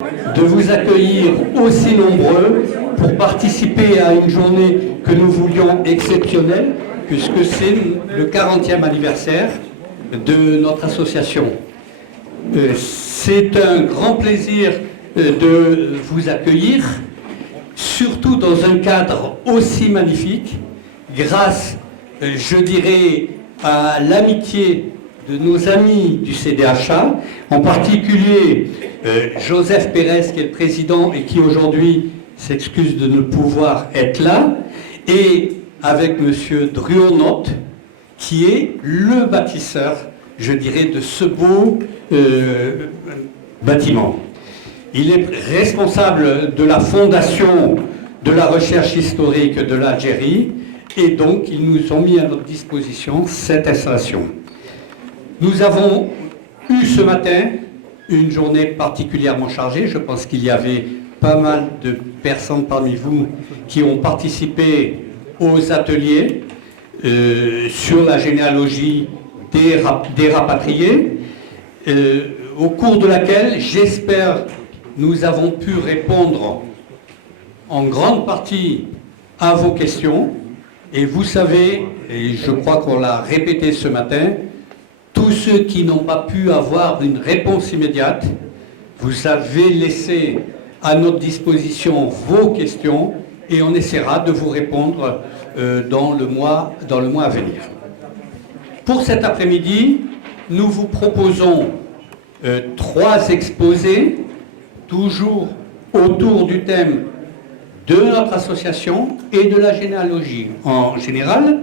de vous accueillir aussi nombreux pour participer à une journée que nous voulions exceptionnelle, puisque c'est le 40e anniversaire de notre association. C'est un grand plaisir de vous accueillir, surtout dans un cadre aussi magnifique, grâce, je dirais, à l'amitié de nos amis du CDHA, en particulier Joseph Pérez, qui est le président et qui aujourd'hui s'excuse de ne pouvoir être là, et avec M. Druonot, qui est le bâtisseur, je dirais, de ce beau bâtiment. Il est responsable de la fondation de la recherche historique de l'Algérie, et donc ils nous ont mis à notre disposition cette installation. Nous avons eu ce matin une journée particulièrement chargée. Je pense qu'il y avait pas mal de personnes parmi vous qui ont participé aux ateliers sur la généalogie des rapatriés, au cours de laquelle, j'espère, nous avons pu répondre en grande partie à vos questions. Et vous savez, et je crois qu'on l'a répété ce matin, tous ceux qui n'ont pas pu avoir une réponse immédiate, vous avez laissé à notre disposition vos questions et on essaiera de vous répondre dans le mois à venir. Pour cet après-midi, nous vous proposons 3 exposés, toujours autour du thème de notre association et de la généalogie en général.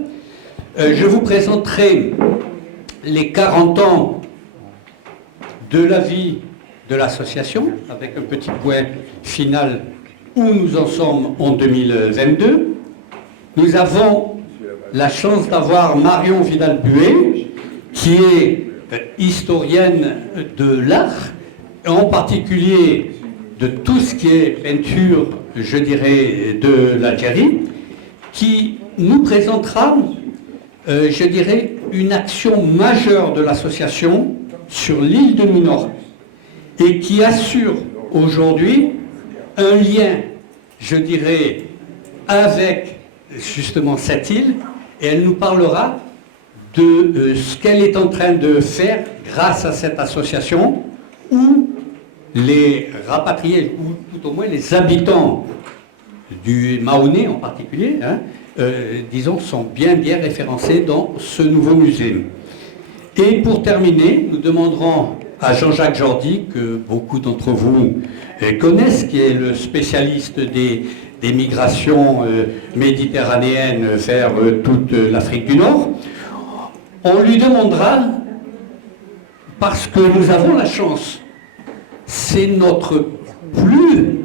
Je vous présenterai les 40 ans de la vie de l'association, avec un petit point final où nous en sommes en 2022. Nous avons la chance d'avoir Marion Vidal-Buet, qui est historienne de l'art, en particulier de tout ce qui est peinture, je dirais, de l'Algérie, qui nous présentera, je dirais, une action majeure de l'association sur l'île de Minorque et qui assure aujourd'hui un lien, je dirais, avec justement cette île, et elle nous parlera de ce qu'elle est en train de faire grâce à cette association où les rapatriés, ou tout au moins les habitants du Mahonais en particulier, disons, sont bien référencés dans ce nouveau musée. Et pour terminer, nous demanderons à Jean-Jacques Jordi, que beaucoup d'entre vous connaissent, qui est le spécialiste des migrations méditerranéennes vers toute l'Afrique du Nord. On lui demandera, parce que nous avons la chance, c'est notre plus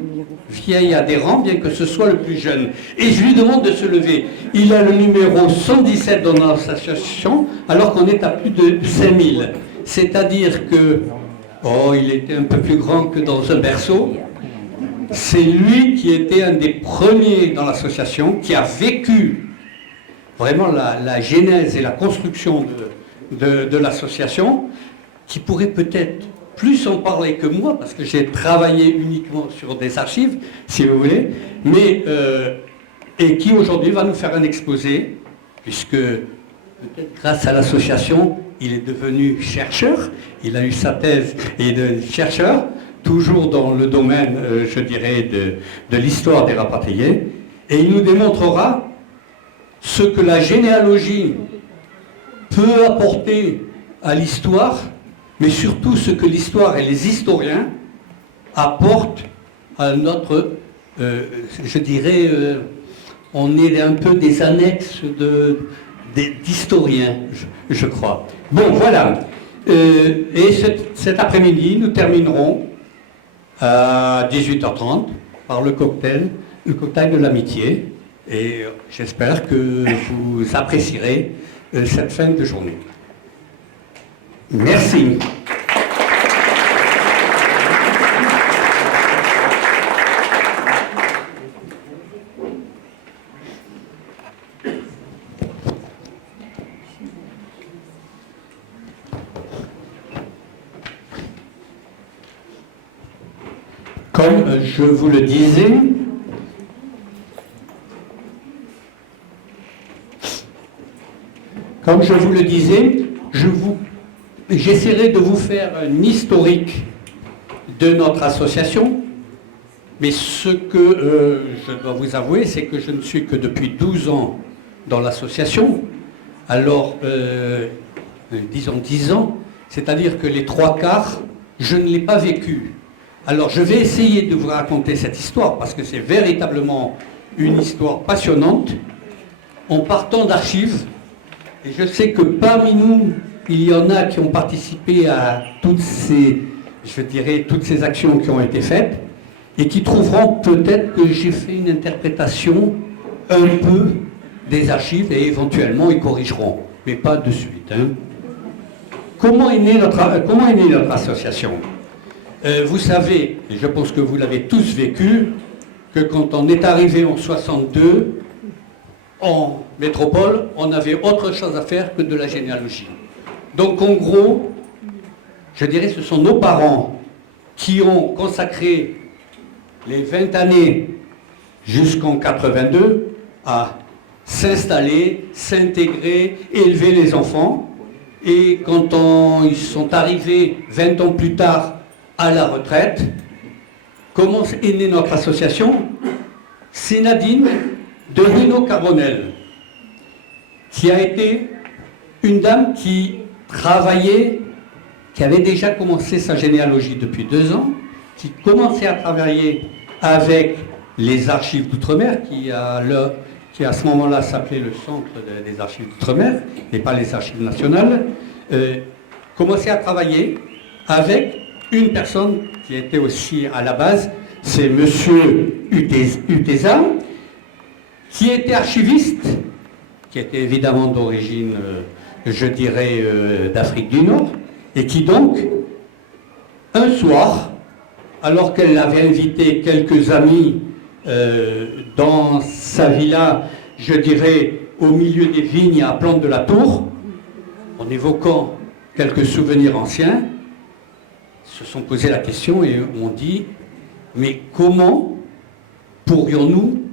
vieil adhérent, bien que ce soit le plus jeune. Et je lui demande de se lever. Il a le numéro 117 dans notre association, alors qu'on est à plus de 5000. C'est-à-dire que, il était un peu plus grand que dans un berceau. C'est lui qui était un des premiers dans l'association, qui a vécu vraiment la genèse et la construction de l'association, qui pourrait peut-être plus en parler que moi, parce que j'ai travaillé uniquement sur des archives, si vous voulez, mais et qui aujourd'hui va nous faire un exposé, puisque peut-être grâce à l'association, il est devenu chercheur, il a eu sa thèse et de chercheur, toujours dans le domaine, je dirais, de l'histoire des rapatriés, et il nous démontrera ce que la généalogie peut apporter à l'histoire, mais surtout ce que l'histoire et les historiens apportent à notre, je dirais, on est un peu des annexes d'historiens, je crois. Bon, voilà. Et cet après-midi, nous terminerons à 18h30 par le cocktail de l'amitié. Et j'espère que vous apprécierez cette fin de journée. Merci. Comme je vous le disais, j'essaierai de vous faire un historique de notre association, mais ce que je dois vous avouer, c'est que je ne suis que depuis 12 ans dans l'association. Alors, disons 10 ans, c'est-à-dire que les 3/4, je ne l'ai pas vécu. Alors, je vais essayer de vous raconter cette histoire, parce que c'est véritablement une histoire passionnante, en partant d'archives. Et je sais que parmi nous, il y en a qui ont participé à toutes ces actions qui ont été faites, et qui trouveront peut-être que j'ai fait une interprétation un peu des archives, et éventuellement ils corrigeront, mais pas de suite. Hein. Comment est née notre association ? Vous savez, et je pense que vous l'avez tous vécu, que quand on est arrivé en 62, en métropole, on avait autre chose à faire que de la généalogie. Donc en gros, je dirais ce sont nos parents qui ont consacré les 20 années jusqu'en 82 à s'installer, s'intégrer, élever les enfants. Et quand ils sont arrivés 20 ans plus tard à la retraite, comment est née notre association ? C'est Nadine de Rino Carbonel, qui a été une dame qui travaillait, qui avait déjà commencé sa généalogie depuis 2 ans, qui commençait à travailler avec les archives d'outre-mer, qui à ce moment-là s'appelait le Centre des archives d'outre-mer, et pas les archives nationales, commençait à travailler avec une personne qui était aussi à la base, c'est monsieur Uteza, qui était archiviste, qui était évidemment d'origine, je dirais, d'Afrique du Nord, et qui donc, un soir, alors qu'elle avait invité quelques amis dans sa villa, je dirais, au milieu des vignes à Plante de la Tour, en évoquant quelques souvenirs anciens, se sont posé la question et ont dit, mais comment pourrions-nous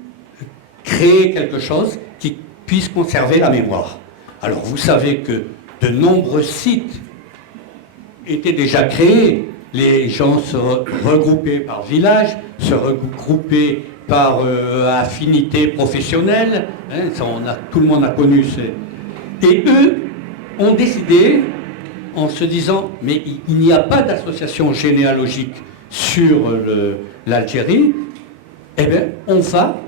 créer quelque chose qui puisse conserver la mémoire ? Alors vous savez que de nombreux sites étaient déjà créés. Les gens se regroupaient par village, se regroupaient par affinité professionnelle. Hein, tout le monde a connu. Et eux ont décidé, en se disant, mais il n'y a pas d'association généalogique sur l'Algérie, eh bien, on va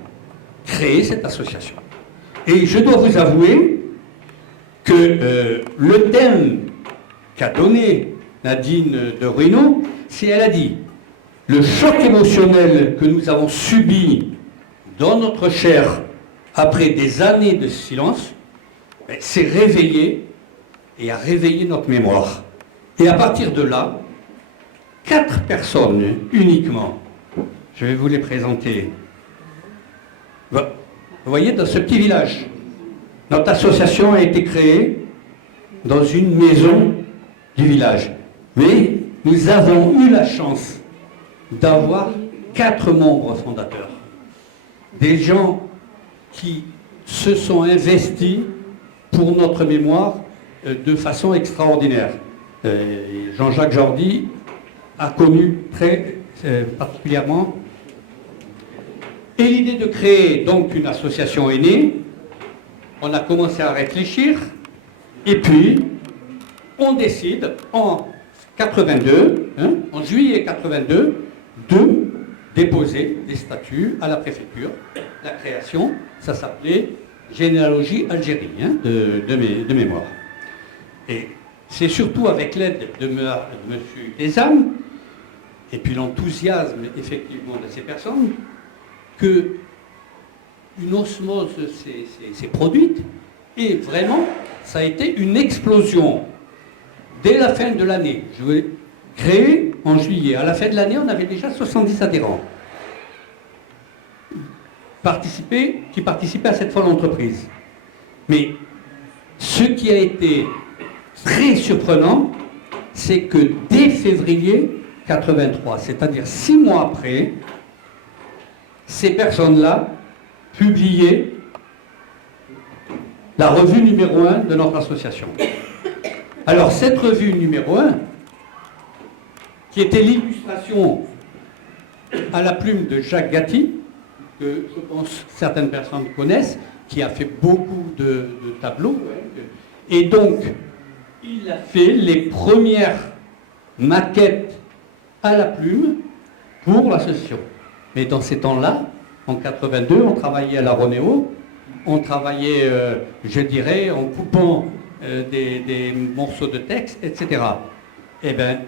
créer cette association. Et je dois vous avouer que le thème qu'a donné Nadine de Ruino, c'est, elle a dit, le choc émotionnel que nous avons subi dans notre chair après des années de silence, s'est réveillé et a réveillé notre mémoire. Et à partir de là, 4 personnes uniquement, je vais vous les présenter. Vous voyez, dans ce petit village, notre association a été créée dans une maison du village. Mais nous avons eu la chance d'avoir 4 membres fondateurs. Des gens qui se sont investis pour notre mémoire de façon extraordinaire. Jean-Jacques Jordi a connu très particulièrement. Et l'idée de créer donc une association est née. On a commencé à réfléchir. Et puis, on décide en 82, en juillet 82, de déposer des statuts à la préfecture. La création, ça s'appelait Généalogie Algérie, de mémoire. Et c'est surtout avec l'aide de M. Desam, et puis l'enthousiasme effectivement de ces personnes, que une osmose s'est produite, et vraiment, ça a été une explosion. Dès la fin de l'année, je vais créer en juillet. À la fin de l'année, on avait déjà 70 adhérents qui participaient à cette folle entreprise. Mais ce qui a été très surprenant, c'est que dès février 83, c'est-à-dire 6 mois après, ces personnes-là publiaient la revue numéro 1 de notre association. Alors cette revue numéro 1, qui était l'illustration à la plume de Jacques Gatti, que je pense certaines personnes connaissent, qui a fait beaucoup de tableaux, et donc il a fait les premières maquettes à la plume pour l'association. Mais dans ces temps-là, en 82, on travaillait à la Ronéo, on travaillait, je dirais, en coupant des morceaux de texte, etc. Eh bien,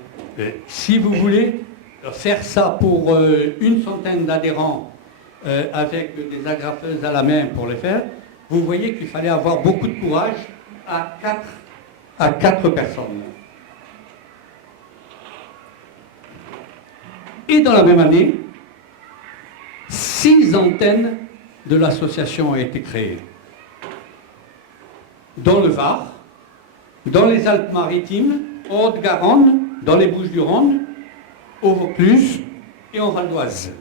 si vous voulez faire ça pour une centaine d'adhérents avec des agrafeuses à la main pour les faire, vous voyez qu'il fallait avoir beaucoup de courage à quatre personnes. Et dans la même année, 6 antennes de l'association ont été créées. Dans le Var, dans les Alpes-Maritimes, en Haute-Garonne, dans les Bouches-du-Rhône, au Vaucluse et en Val d'Oise.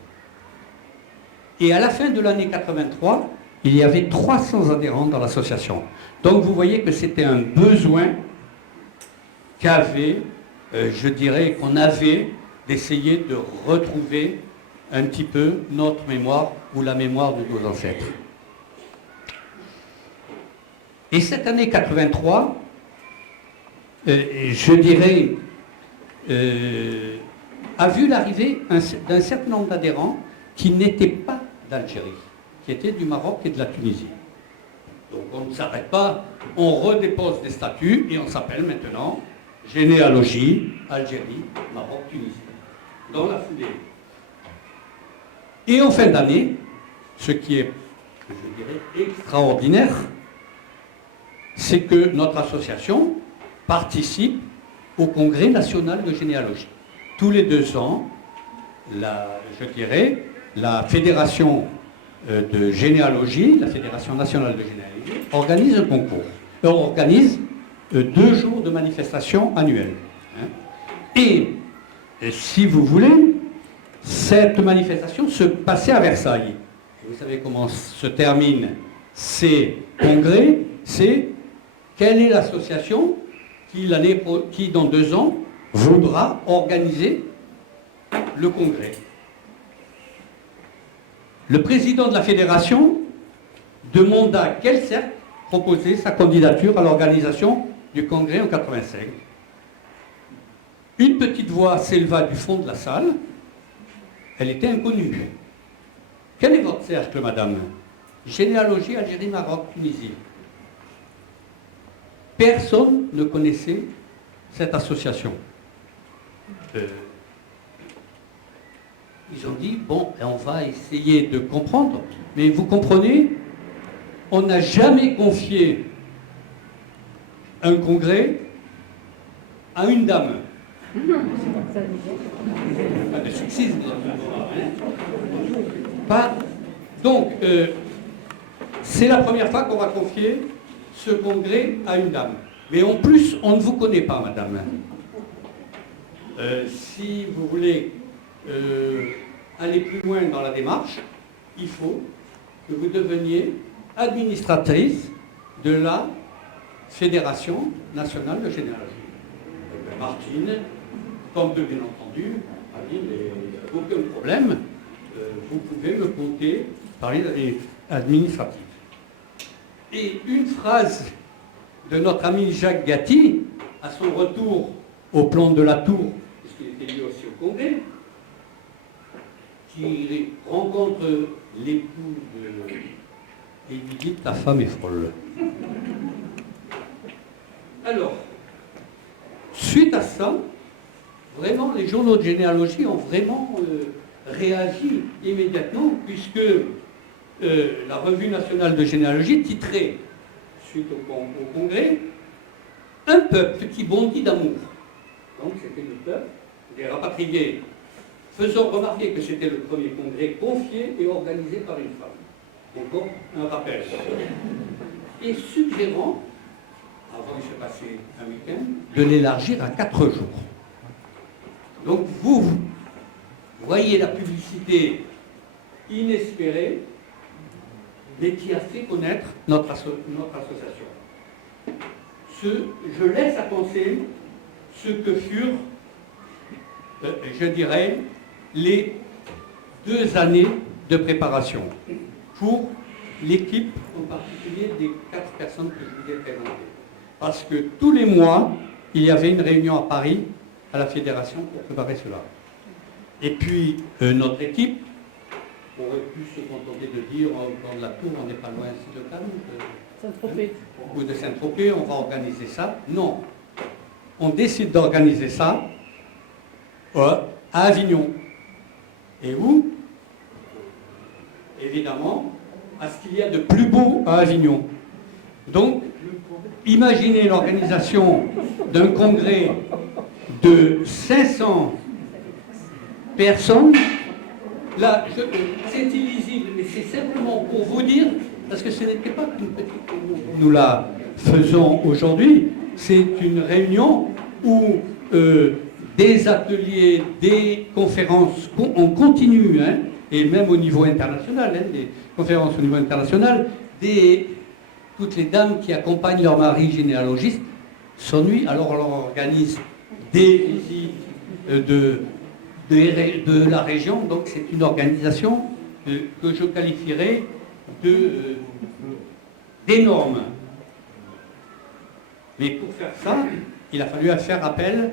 Et à la fin de l'année 83, il y avait 300 adhérents dans l'association. Donc vous voyez que c'était un besoin qu'avait, je dirais, qu'on avait d'essayer de retrouver un petit peu notre mémoire ou la mémoire de nos ancêtres. Et cette année 83, je dirais, a vu l'arrivée d'un certain nombre d'adhérents qui n'étaient pas d'Algérie, qui étaient du Maroc et de la Tunisie. Donc on ne s'arrête pas, on redépose des statuts et on s'appelle maintenant généalogie, Algérie, Maroc, Tunisie. Dans la foulée. Et en fin d'année, ce qui est, je dirais, extraordinaire, c'est que notre association participe au Congrès national de généalogie. Tous les 2 ans, je dirais, la Fédération de généalogie, la Fédération nationale de généalogie, organise un concours. Organise 2 jours de manifestation annuelle. Et si vous voulez, cette manifestation se passait à Versailles. Vous savez comment se terminent ces congrès? C'est quelle est l'association qui, dans 2 ans, voudra organiser le congrès. Le président de la fédération demanda quel cercle proposait sa candidature à l'organisation du congrès en 85. Une petite voix s'éleva du fond de la salle. Elle était inconnue. Quel est votre cercle, madame? Généalogie, Algérie, Maroc, Tunisie. Personne ne connaissait cette association. Ils ont dit, bon, on va essayer de comprendre, mais vous comprenez, on n'a jamais confié un congrès à une dame. Pas de sexisme. Pas. Donc, c'est la première fois qu'on va confier ce congrès à une dame. Mais en plus, on ne vous connaît pas, madame. Si vous voulez aller plus loin dans la démarche, il faut que vous deveniez administratrice de la Fédération nationale de généalogie. Martine, comme de bien entendu, a dit, mais aucun problème, vous pouvez me compter par les administratifs. Et une phrase de notre ami Jacques Gatti, à son retour au plan de la Tour, puisqu'il était lié aussi au Congrès, qui rencontre l'époux de... et lui dit « ta femme est folle ». Alors, suite à ça, vraiment, les journaux de généalogie ont vraiment réagi immédiatement, puisque la Revue nationale de généalogie titrait, suite au Congrès, « Un peuple qui bondit d'amour ». Donc c'était le peuple des rapatriés, faisant remarquer que c'était le premier congrès confié et organisé par une femme. Encore un rappel. Et suggérant, avant il se passait un week-end, de l'élargir à 4 jours. Donc vous voyez la publicité inespérée, mais qui a fait connaître notre association. Je laisse à penser ce que furent, je dirais, les 2 années de préparation pour l'équipe, en particulier des 4 personnes que je vous ai présentées. Parce que tous les mois, il y avait une réunion à Paris, à la Fédération, pour préparer cela. Et puis, notre équipe aurait pu se contenter de dire, dans la Tour, on n'est pas loin ici de Cannes, Saint-Tropez. Ou de Saint-Tropez, on va organiser ça. Non. On décide d'organiser ça à Avignon. Et où? Évidemment, à ce qu'il y a de plus beau à Avignon. Donc, imaginez l'organisation d'un congrès de 500 personnes. Là, c'est illisible, mais c'est simplement pour vous dire, parce que ce n'était pas qu'une petite réunion. Nous la faisons aujourd'hui. C'est une réunion où des ateliers, des conférences en continu, hein, et même au niveau international, hein, des conférences au niveau international, toutes les dames qui accompagnent leur mari généalogiste s'ennuient, alors on leur organise des visites de la région. Donc c'est une organisation que je qualifierais d'énorme. Mais pour faire ça, il a fallu faire appel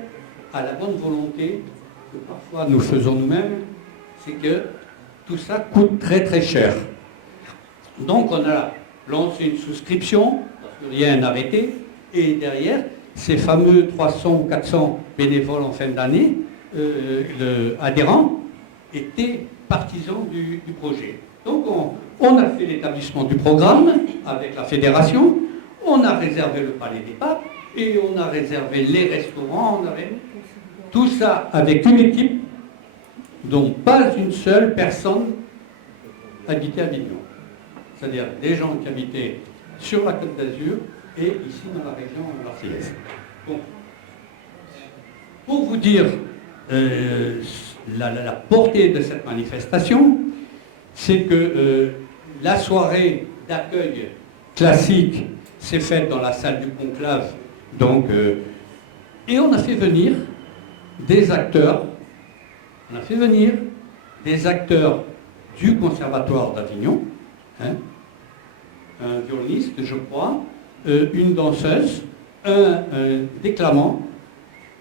à la bonne volonté que parfois nous faisons nous-mêmes, c'est que tout ça coûte très très cher. Donc on a lancé une souscription, parce que rien n'a arrêté, et derrière, ces fameux 300 ou 400 bénévoles en fin d'année, adhérents, étaient partisans du projet. Donc on a fait l'établissement du programme avec la fédération, on a réservé le Palais des Papes, et on a réservé les restaurants, tout ça avec une équipe dont pas une seule personne habitait à Avignon. C'est-à-dire des gens qui habitaient sur la Côte d'Azur et ici dans la région marseillaise. Bon. Pour vous dire la portée de cette manifestation, c'est que la soirée d'accueil classique s'est faite dans la salle du conclave, donc, et on a fait venir des acteurs, du Conservatoire d'Avignon, hein, un violoniste, je crois, une danseuse, un déclamant.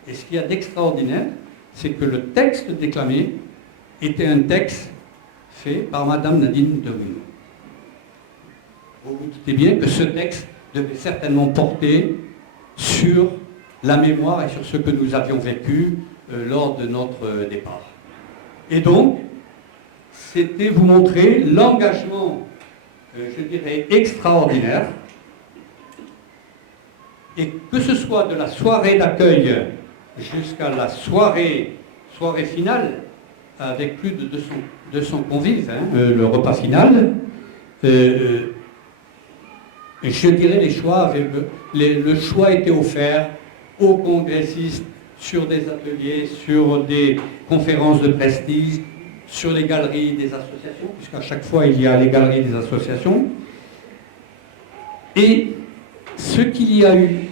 Et ce qu'il y a d'extraordinaire, c'est que le texte déclamé était un texte fait par Madame Nadine de Ruino. Vous vous doutez bien que ce texte devait certainement porter sur la mémoire et sur ce que nous avions vécu lors de notre départ. Et donc, c'était vous montrer l'engagement, je dirais, extraordinaire, et que ce soit de la soirée d'accueil jusqu'à la soirée finale, avec plus de 200 convives, hein, le repas final, je dirais le choix était offert aux congressistes sur des ateliers, sur des conférences de prestige, sur les galeries des associations, puisqu'à chaque fois il y a les galeries des associations. Et ce qu'il y a eu,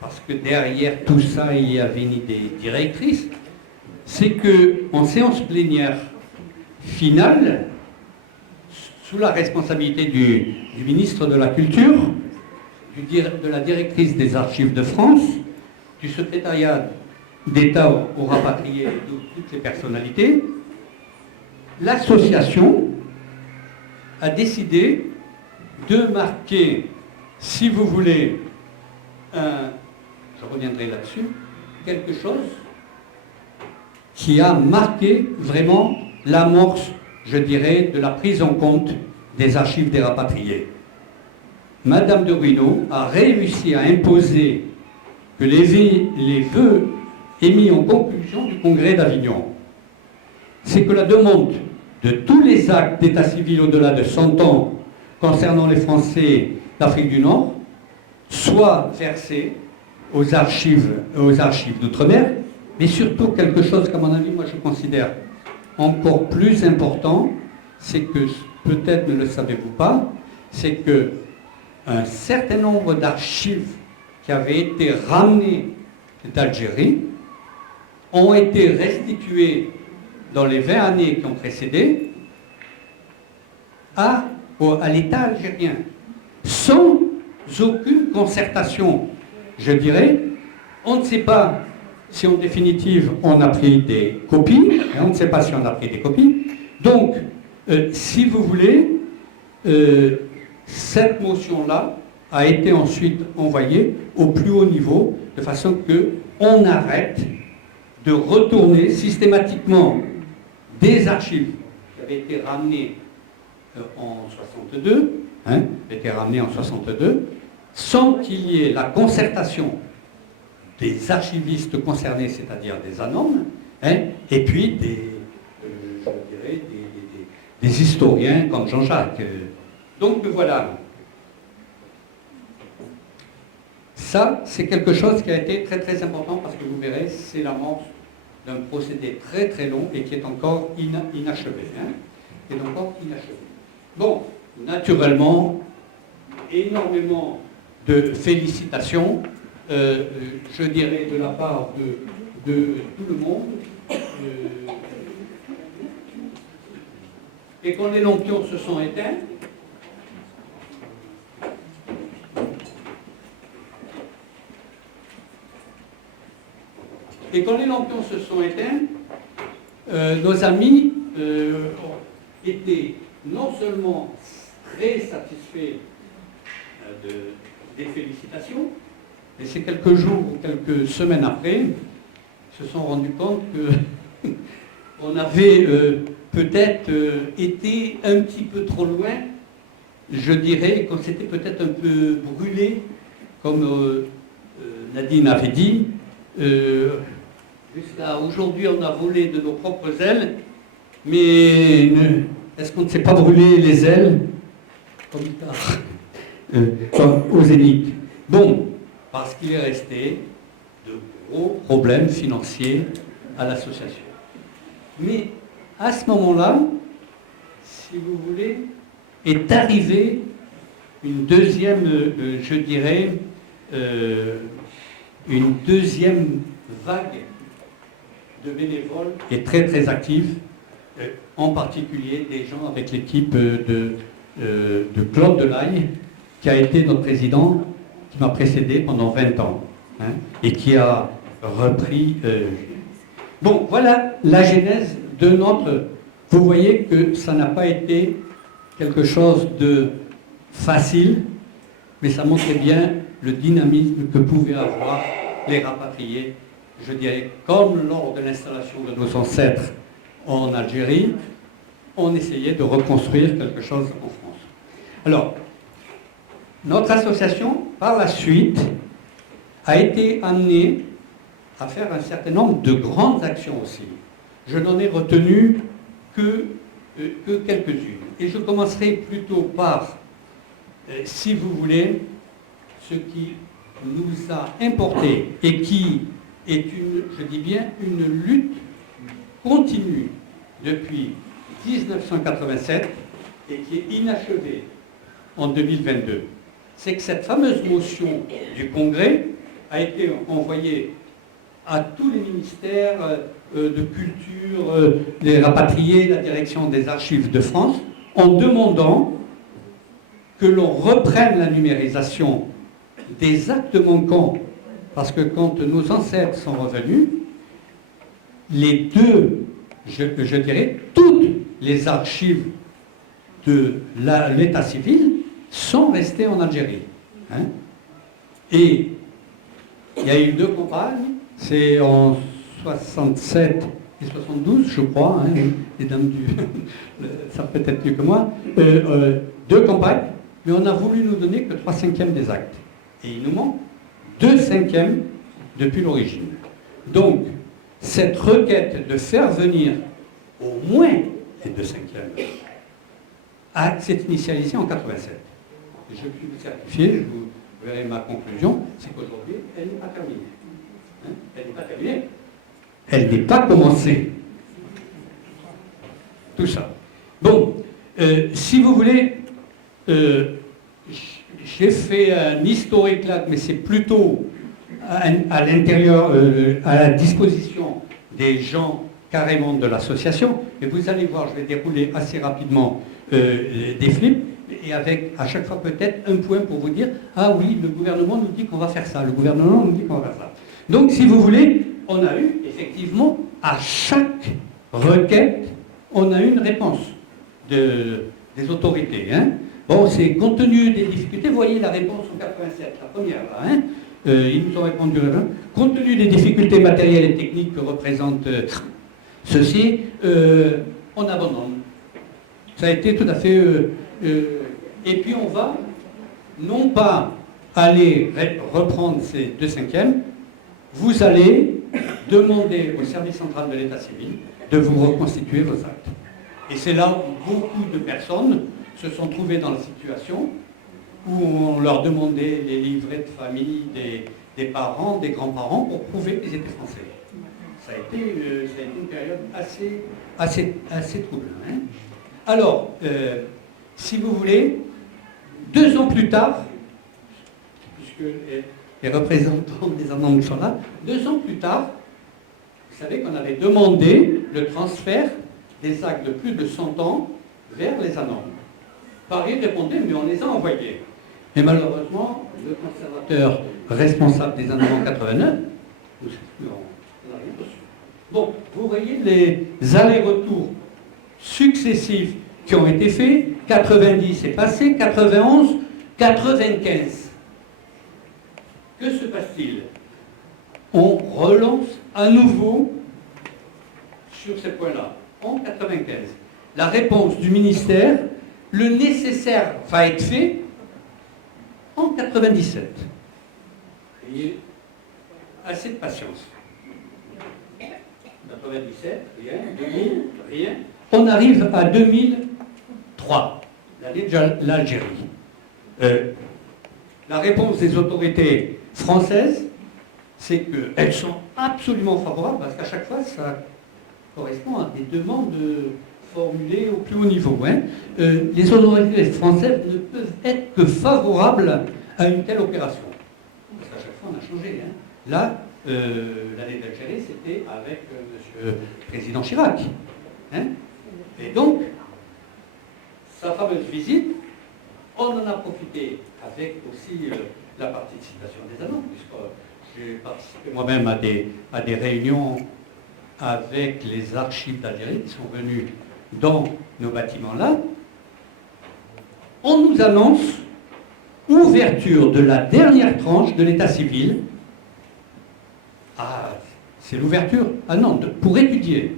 parce que derrière tout ça il y avait une idée directrice, c'est qu'en séance plénière finale, sous la responsabilité du ministre de la Culture, de la directrice des Archives de France, du secrétariat d'État aux rapatriés et de toutes les personnalités, l'association a décidé de marquer, si vous voulez, je reviendrai là-dessus, quelque chose qui a marqué vraiment l'amorce, je dirais, de la prise en compte des archives des rapatriés. Madame de Ruino a réussi à imposer que les vœux émis en conclusion du congrès d'Avignon, c'est que la demande de tous les actes d'état civil au-delà de 100 ans concernant les Français d'Afrique du Nord soit versée aux archives d'outre-mer Mais surtout, quelque chose qu'à mon avis, moi je considère encore plus important, c'est que, peut-être ne le savez-vous pas, c'est que un certain nombre d'archives qui avaient été ramenées d'Algérie ont été restituées dans les 20 années qui ont précédé à l'État algérien, sans aucune concertation. Je dirais, on ne sait pas si en définitive on a pris des copies, et on ne sait pas si on a pris des copies. Donc, si vous voulez, cette motion-là a été ensuite envoyée au plus haut niveau, de façon qu'on arrête de retourner systématiquement des archives qui avaient été ramenées en 62, sans qu'il y ait la concertation des archivistes concernés, c'est-à-dire des anomes, et puis je dirais des historiens comme Jean-Jacques. Donc voilà. Ça, c'est quelque chose qui a été très très important parce que vous verrez, c'est l'amorce d'un procédé très très long et qui est encore inachevé. Bon, naturellement, énormément de félicitations, je dirais de la part de tout le monde. Et quand les lampions se sont éteints, nos amis étaient non seulement très satisfaits des félicitations, mais c'est quelques jours ou quelques semaines après, ils se sont rendus compte qu'on avait peut-être été un petit peu trop loin, je dirais, qu'on s'était peut-être un peu brûlé, comme Nadine avait dit. Jusqu'à aujourd'hui, on a volé de nos propres ailes, mais est-ce qu'on ne s'est pas brûlé les ailes comme au Zénith? Bon, parce qu'il est resté de gros problèmes financiers à l'association. Mais à ce moment-là, si vous voulez, est arrivée une deuxième, je dirais, une deuxième vague de bénévoles et très très actifs, en particulier des gens avec l'équipe de Claude Delaille, qui a été notre président, qui m'a précédé pendant 20 ans, et qui a repris. Bon, voilà la genèse de notre... Vous voyez que ça n'a pas été quelque chose de facile, mais ça montrait bien le dynamisme que pouvaient avoir les rapatriés, je dirais, comme lors de l'installation de nos ancêtres en Algérie, on essayait de reconstruire quelque chose en France. Alors, notre association, par la suite, a été amenée à faire un certain nombre de grandes actions aussi. Je n'en ai retenu que quelques-unes. Et je commencerai plutôt par, si vous voulez, ce qui nous a importé et qui est je dis bien, une lutte continue depuis 1987 et qui est inachevée en 2022. C'est que cette fameuse motion du Congrès a été envoyée à tous les ministères de culture, des rapatriés, la direction des archives de France, en demandant que l'on reprenne la numérisation des actes manquants, parce que quand nos ancêtres sont revenus, les deux, je dirais, toutes les archives de l'état civil sont restées en Algérie. Et il y a eu deux campagnes, c'est en 67 et 72, je crois, les dames du... ça peut être mieux que moi, deux campagnes, mais on a voulu nous donner que 3/5 des actes. Et il nous manque 2/5 depuis l'origine. Donc, cette requête de faire venir au moins les 2/5 s'est initialisée en 87. Je puis vous certifier, vous verrez ma conclusion, c'est qu'aujourd'hui, elle n'est pas terminée. Elle n'est pas terminée. Elle n'est pas commencée. Tout ça. Bon, si vous voulez, j'ai fait un historique là, mais c'est plutôt à l'intérieur, à la disposition des gens carrément de l'association. Et vous allez voir, je vais dérouler assez rapidement des flips, et avec à chaque fois peut-être un point pour vous dire, ah oui, le gouvernement nous dit qu'on va faire ça, le gouvernement nous dit qu'on va faire ça. Donc, si vous voulez, on a eu effectivement, à chaque requête, on a eu une réponse des autorités. Hein. Bon, c'est compte tenu des difficultés, vous voyez la réponse en 87, la première là. Hein. Ils nous ont répondu, compte tenu des difficultés matérielles et techniques que représente ceci, on abandonne. Ça a été tout à fait... et puis on va, non pas aller reprendre ces 2/5, vous allez demander au service central de l'état civil de vous reconstituer vos actes. Et c'est là où beaucoup de personnes se sont trouvées dans la situation où on leur demandait les livrets de famille des parents, des grands-parents pour prouver qu'ils étaient français. Ça a été une période assez trouble. Hein. Alors, si vous voulez, 2 ans plus tard, puisque les représentants des Anambres sont là, 2 ans plus tard, vous savez qu'on avait demandé le transfert des actes de plus de 100 ans vers les Anambres. Paris répondait, mais on les a envoyés. Mais malheureusement, le conservateur responsable des Anambres en 89, nous n'a rien reçu. Bon, vous voyez les allers-retours successifs qui ont été faits. 90 est passé, 91, 95. Que se passe-t-il? On relance à nouveau sur ces points-là, en 95. La réponse du ministère, le nécessaire va être fait en 97. Ayez assez de patience. 97, rien. 2000, rien. On arrive à 2003, l'année de l'Algérie. La réponse des autorités françaises, c'est qu'elles sont absolument favorables, parce qu'à chaque fois, ça correspond à des demandes formulées au plus haut niveau. Hein. Les autorités françaises ne peuvent être que favorables à une telle opération. Parce qu'à chaque fois, on a changé. Hein. Là, l'année d'Algérie, c'était avec M. le Président Chirac. Hein. Et donc, sa fameuse visite, on en a profité avec aussi la participation des Allemands, puisque j'ai participé moi-même à des réunions avec les archives d'Algérie qui sont venus dans nos bâtiments-là. On nous annonce ouverture de la dernière tranche de l'état civil. Ah, c'est l'ouverture? Ah non, pour étudier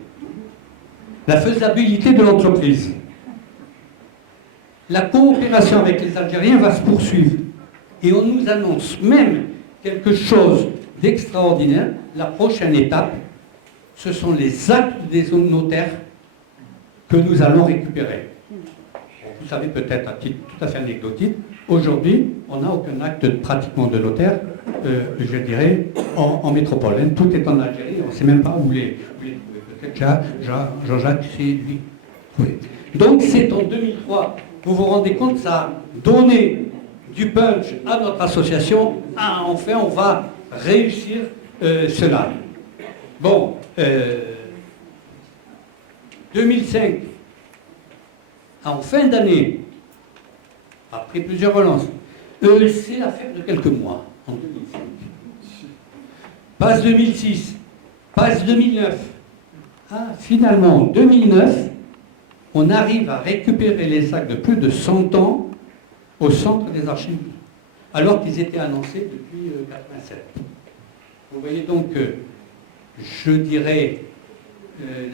la faisabilité de l'entreprise. La coopération avec les Algériens va se poursuivre. Et on nous annonce même quelque chose d'extraordinaire. La prochaine étape, ce sont les actes des notaires que nous allons récupérer. Vous savez peut-être, à titre tout à fait anecdotique, aujourd'hui, on n'a aucun acte pratiquement de notaire, je dirais, en métropole. Hein. Tout est en Algérie, on ne sait même pas où les trouver. Peut-être Jean-Jacques, c'est lui. Oui. Donc c'est en 2003, vous vous rendez compte, ça a donné du punch à notre association. Ah, enfin, on va réussir cela. Bon, 2005, en fin d'année, après plusieurs relances, c'est l'affaire de quelques mois, en 2005. Passe 2006, passe 2009. Ah, finalement, en 2009, on arrive à récupérer les actes de plus de 100 ans au centre des archives, alors qu'ils étaient annoncés depuis 1987. Vous voyez donc, je dirais,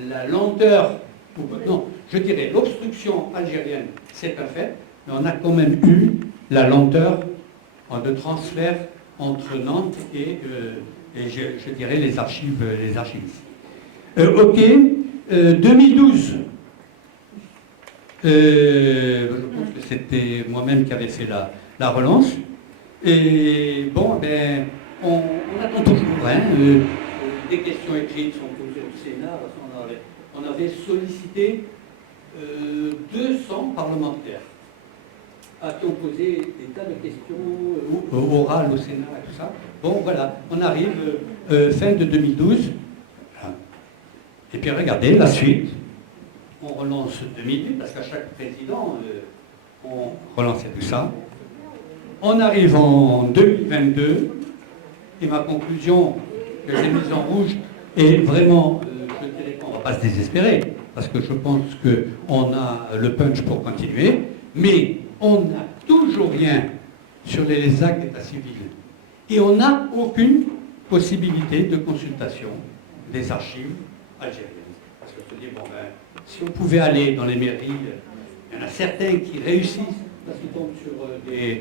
la lenteur, non, je dirais l'obstruction algérienne, c'est un fait, mais on a quand même eu la lenteur de transfert entre Nantes et je dirais les archives ici. Ok, 2012. Je pense que c'était moi-même qui avais fait la relance. Et bon, ben, on attend toujours des questions écrites sont posées au Sénat. On avait sollicité 200 parlementaires qui ont posé des tas de questions orales au Sénat et tout ça. Bon, voilà, on arrive fin de 2012. Et puis regardez, la suite. On relance 2008, parce qu'à chaque président, on relançait tout ça. On arrive en 2022, et ma conclusion que j'ai mise en rouge est vraiment, je dirais qu'on ne va pas se désespérer, parce que je pense qu'on a le punch pour continuer, mais on n'a toujours rien sur les actes d'état civil. Et on n'a aucune possibilité de consultation des archives algériennes. Parce que je me dis, bon ben, si on pouvait aller dans les mairies, il y en a certains qui réussissent, parce qu'ils tombent sur des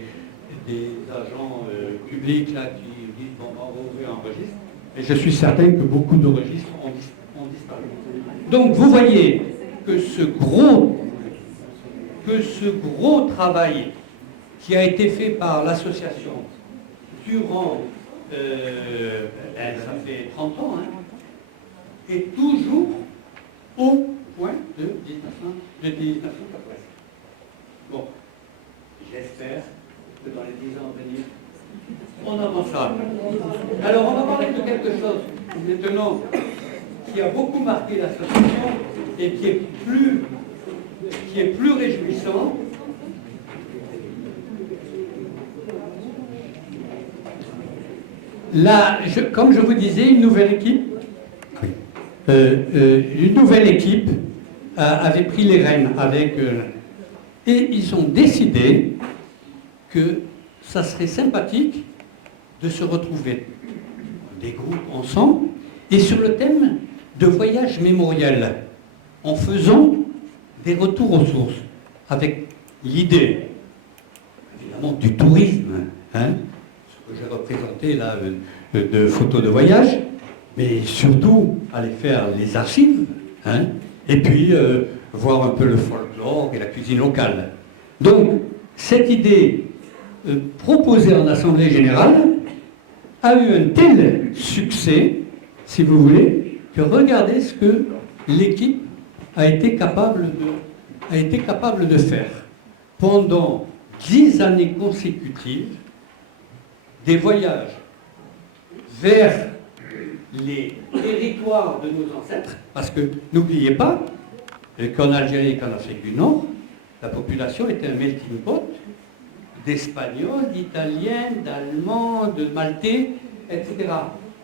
agents publics là, qui disent, bon, on va ouvrir un registre. Et je suis certain que beaucoup de registres ont disparu. Donc vous voyez que ce gros travail qui a été fait par l'association durant, ça fait 30 ans, hein, est toujours au point de 1980. Bon, j'espère que dans les 10 ans à venir, on avancera. Alors, on va parler de quelque chose maintenant qui a beaucoup marqué l'association et qui est plus réjouissant. Là, comme je vous disais, une nouvelle équipe avait pris les rênes et ils ont décidé que ça serait sympathique de se retrouver des groupes ensemble et sur le thème de voyage mémoriel en faisant des retours aux sources avec l'idée évidemment du tourisme, hein, ce que j'ai représenté là de photos de voyage, mais surtout aller faire les archives, hein, et puis voir un peu le folklore et la cuisine locale. Donc, cette idée proposée en Assemblée Générale a eu un tel succès, si vous voulez, que regardez ce que l'équipe a été capable de faire. Pendant 10 années consécutives, des voyages vers les territoires de nos ancêtres, parce que n'oubliez pas qu'en Algérie et qu'en Afrique du Nord, la population était un melting pot d'Espagnols, d'Italiens, d'Allemands, de Maltais, etc.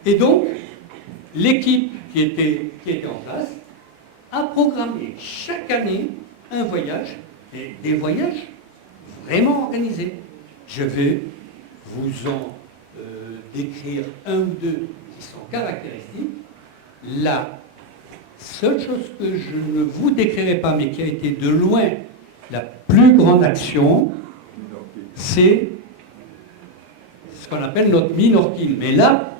Et donc, l'équipe qui était en place a programmé chaque année un voyage, et des voyages vraiment organisés. Je vais vous en décrire un ou deux qui sont caractéristiques. La seule chose que je ne vous décrirai pas, mais qui a été de loin la plus grande action, c'est ce qu'on appelle notre Minorquine. Mais là,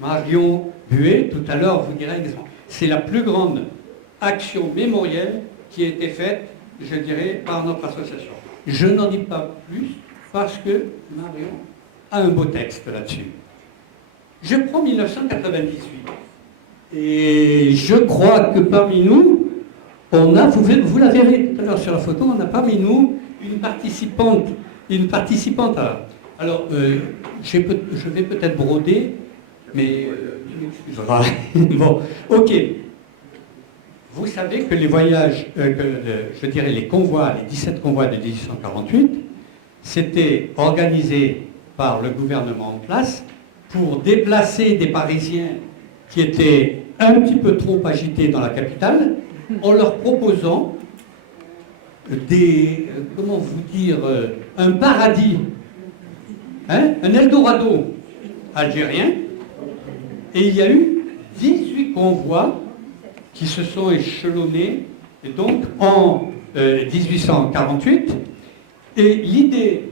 Marion Buet, tout à l'heure, vous dirait exactement. C'est la plus grande action mémorielle qui a été faite, je dirais, par notre association. Je n'en dis pas plus parce que Marion a un beau texte là-dessus. Je prends 1998. Et je crois que parmi nous, on a, vous la verrez tout à l'heure sur la photo, on a parmi nous une participante alors, je vais peut-être broder, mais tu m'excuseras. Bon, ok. Vous savez que les voyages, je dirais les convois, les 17 convois de 1848, c'était organisé par le gouvernement en place pour déplacer des Parisiens qui étaient un petit peu trop agités dans la capitale, en leur proposant comment vous dire, un paradis, hein, un Eldorado algérien, et il y a eu 18 convois qui se sont échelonnés donc en 1848, et l'idée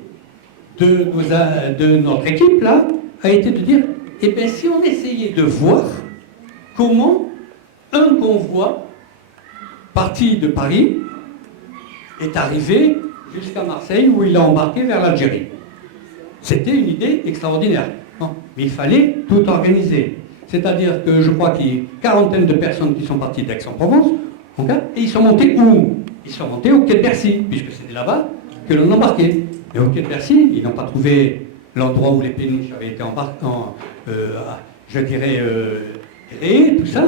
de notre équipe là a été de dire, eh bien si on essayait de voir comment un convoi parti de Paris est arrivé jusqu'à Marseille où il a embarqué vers l'Algérie. C'était une idée extraordinaire. Non, mais il fallait tout organiser. C'est-à-dire que je crois qu'il y a une quarantaine de personnes qui sont parties d'Aix-en-Provence, et ils sont montés où? Ils sont montés au quai de Bercy, puisque c'était là-bas que l'on embarquait. Et au quai de Bercy, ils n'ont pas trouvé l'endroit où les péniches avaient été créées, tout ça,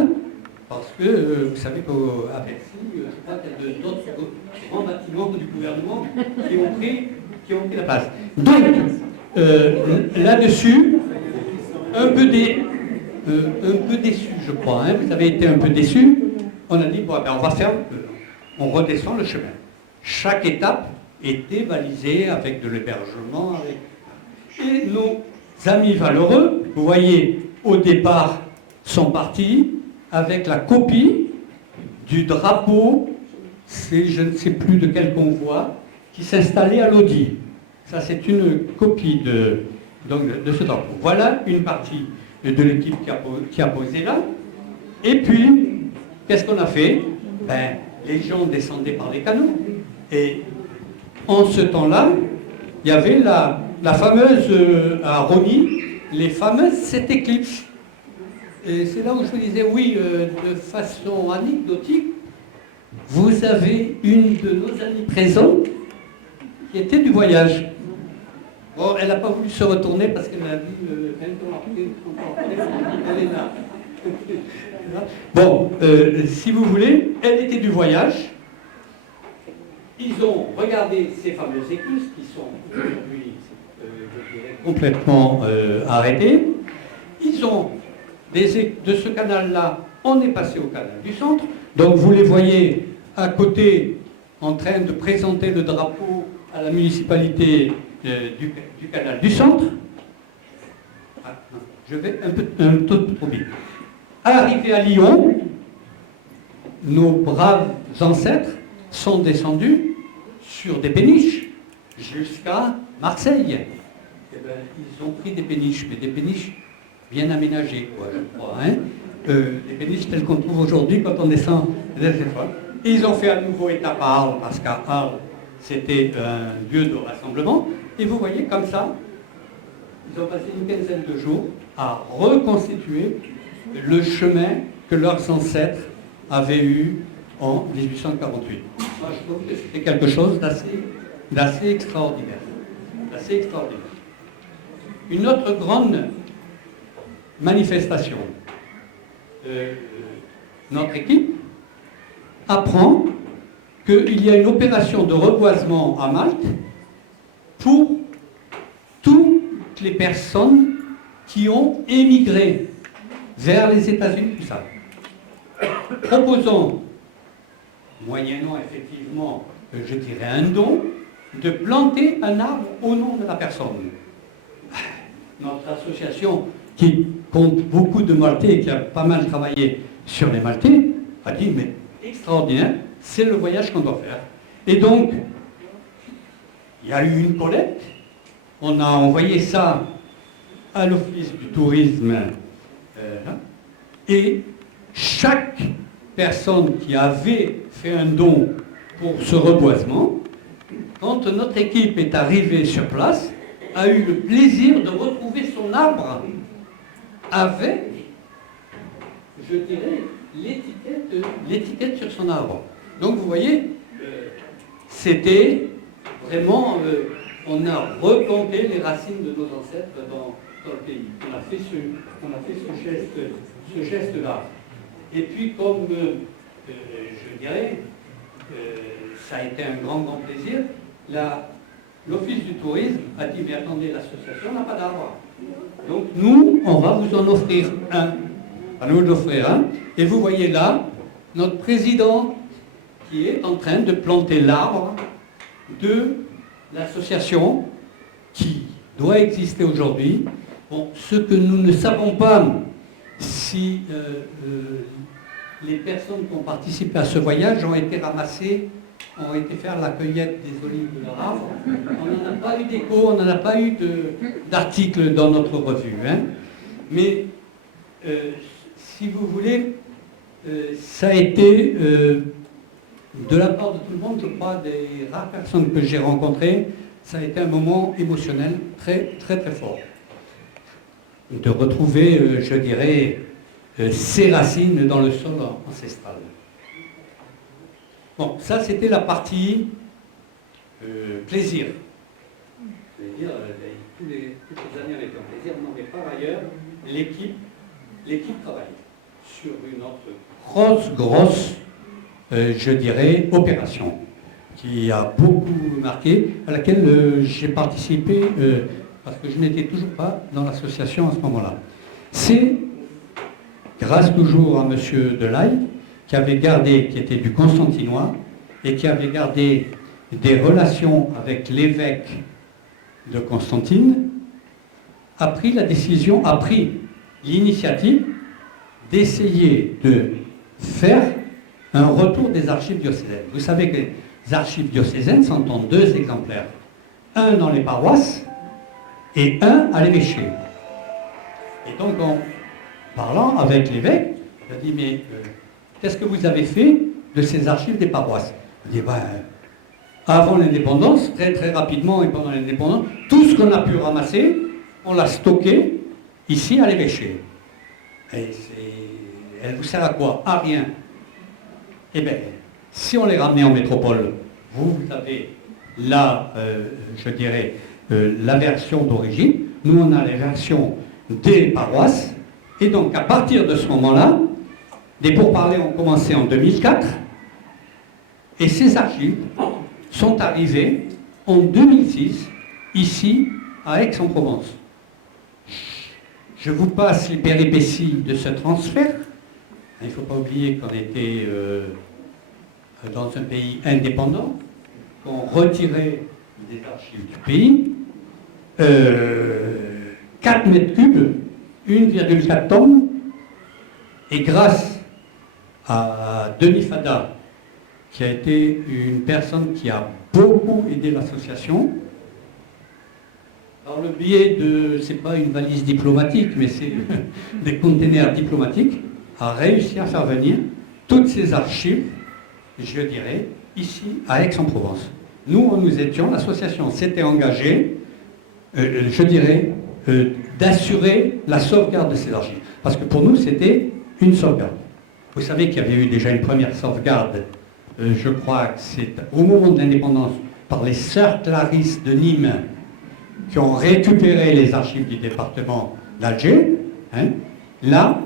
parce que vous savez qu'à Bercy, je crois qu'il y a d'autres grands bâtiments du gouvernement qui ont pris la place. Donc, là-dessus, un peu déçu, je crois. Hein. Vous avez été un peu déçu. On a dit, bon, ben, on redescend le chemin. Chaque étape était balisée avec de l'hébergement. Et nos amis valeureux, vous voyez, au départ, sont partis avec la copie du drapeau, c'est je ne sais plus de quel convoi, qui s'installait à l'Audi. Ça, c'est une copie de ce drapeau. Voilà une partie de l'équipe qui a posé là. Et puis, qu'est-ce qu'on a fait? Ben, les gens descendaient par les canaux. Et en ce temps-là, il y avait la fameuse, à Rony, les fameuses 7 éclipses. Et c'est là où je vous disais, oui, de façon anecdotique, vous avez une de nos amies présentes qui était du voyage. Bon, elle n'a pas voulu se retourner parce qu'elle a vu elle est là. Bon, si vous voulez, elle était du voyage. Ils ont regardé ces fameuses écluses qui sont aujourd'hui, je dirais, complètement arrêtées. Ils ont, de ce canal-là, on est passé au canal du centre. Donc vous les voyez à côté en train de présenter le drapeau à la municipalité du canal du centre. Ah, non, je vais un peu trop vite. Arrivé à Lyon, nos braves ancêtres sont descendus sur des péniches jusqu'à Marseille. Eh ben, ils ont pris des péniches, mais des péniches bien aménagées, quoi, je crois. Hein. Des péniches telles qu'on trouve aujourd'hui quand on descend des étoiles. Et ils ont fait à nouveau étape à Arles, parce qu'à Arles, c'était un lieu de rassemblement. Et vous voyez, comme ça, ils ont passé une quinzaine de jours à reconstituer le chemin que leurs ancêtres avaient eu en 1848. Moi, je trouve que c'était quelque chose d'assez extraordinaire. Une autre grande manifestation. Notre équipe apprend qu'il y a une opération de reboisement à Malte pour toutes les personnes qui ont émigré vers les États-Unis, tout ça. Proposant, moyennant effectivement, je dirais, un don, de planter un arbre au nom de la personne. Notre association, qui compte beaucoup de Maltais et qui a pas mal travaillé sur les Maltais, a dit, mais extraordinaire, c'est le voyage qu'on doit faire. Et donc, il y a eu une collecte, on a envoyé ça à l'Office du tourisme, et chaque personne qui avait fait un don pour ce reboisement, quand notre équipe est arrivée sur place, a eu le plaisir de retrouver son arbre avec, je dirais, l'étiquette sur son arbre. Donc vous voyez, c'était vraiment, on a replanté les racines de nos ancêtres dans le pays. On a fait ce geste-là. Et puis comme, je dirais, ça a été un grand plaisir, l'Office du tourisme a dit, mais attendez, l'association n'a pas d'arbre. Donc nous, on va vous en offrir un. On va nous offrir un. Et vous voyez là, notre président qui est en train de planter l'arbre de l'association qui doit exister aujourd'hui. Bon, ce que nous ne savons pas, si les personnes qui ont participé à ce voyage ont été ramassées, ont été faire la cueillette des olives de leur arbre. On n'en a pas eu d'écho, on n'en a pas eu d'article dans notre revue. Hein. Mais si vous voulez, ça a été, de la part de tout le monde, je crois, des rares personnes que j'ai rencontrées, ça a été un moment émotionnel très fort. De retrouver, je dirais, ses racines dans le sol ancestral. Bon, ça c'était la partie plaisir. Je vais dire, toutes les années avec un plaisir, non, mais par ailleurs, l'équipe travaille sur une autre grosse, je dirais, opération qui a beaucoup marqué, à laquelle j'ai participé parce que je n'étais toujours pas dans l'association à ce moment-là. C'est grâce toujours à M. Delaye, qui était du Constantinois, et qui avait gardé des relations avec l'évêque de Constantine, a pris l'initiative d'essayer de faire un retour des archives diocésaines. Vous savez que les archives diocésaines sont en 2 exemplaires. Un dans les paroisses et un à l'évêché. Et donc, en parlant avec l'évêque, il a dit, mais qu'est-ce que vous avez fait de ces archives des paroisses? Il dit, avant l'indépendance, très très rapidement et pendant l'indépendance, tout ce qu'on a pu ramasser, on l'a stocké ici à l'évêché. Et elle vous sert à quoi? À rien. Eh bien, si on les ramenait en métropole, vous avez là, je dirais, la version d'origine. Nous, on a les versions des paroisses. Et donc, à partir de ce moment-là, des pourparlers ont commencé en 2004. Et ces archives sont arrivées en 2006, ici, à Aix-en-Provence. Je vous passe les péripéties de ce transfert. Il ne faut pas oublier qu'on était dans un pays indépendant, qu'on retirait des archives du pays. 4 mètres cubes, 1,4 tonnes, et grâce à Denis Fada, qui a été une personne qui a beaucoup aidé l'association, par le biais de, c'est pas une valise diplomatique, mais c'est des containers diplomatiques, a réussi à faire venir toutes ces archives, je dirais, ici à Aix-en-Provence. Nous étions, l'association s'était engagée, je dirais, d'assurer la sauvegarde de ces archives. Parce que pour nous, c'était une sauvegarde. Vous savez qu'il y avait eu déjà une première sauvegarde, je crois que c'est au moment de l'indépendance, par les sœurs Clarisse de Nîmes, qui ont récupéré les archives du département d'Alger. Là,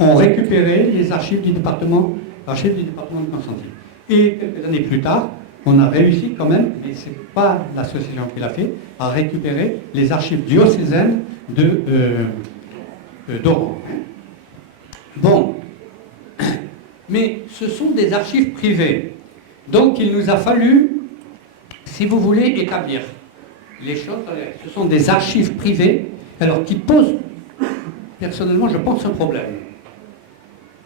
on récupérait les archives du département de Constantine. Et quelques années plus tard, on a réussi quand même, mais ce n'est pas l'association qui l'a fait, à récupérer les archives diocésaines d'Oran. Bon, mais ce sont des archives privées. Donc il nous a fallu, si vous voulez, établir les choses. Ce sont des archives privées, alors qui posent, personnellement, je pense, un problème.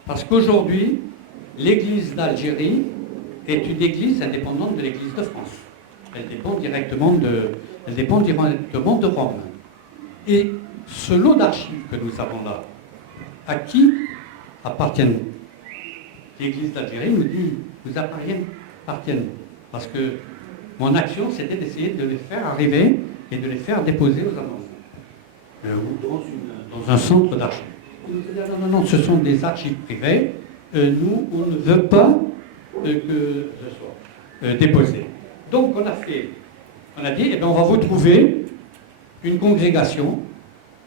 Parce qu'aujourd'hui, l'Église d'Algérie est une église indépendante de l'Église de France. Elle dépend directement de Rome. Et ce lot d'archives que nous avons là, à qui appartiennent? L'Église d'Algérie nous appartiennent. Parce que mon action, c'était d'essayer de les faire arriver et de les faire déposer aux ambassades. Ou dans un centre d'archives. Ils nous ont dit, non, ce sont des archives privées. Nous, on ne veut pas que ce soit déposé. Donc, on a dit, eh bien, on va vous trouver une congrégation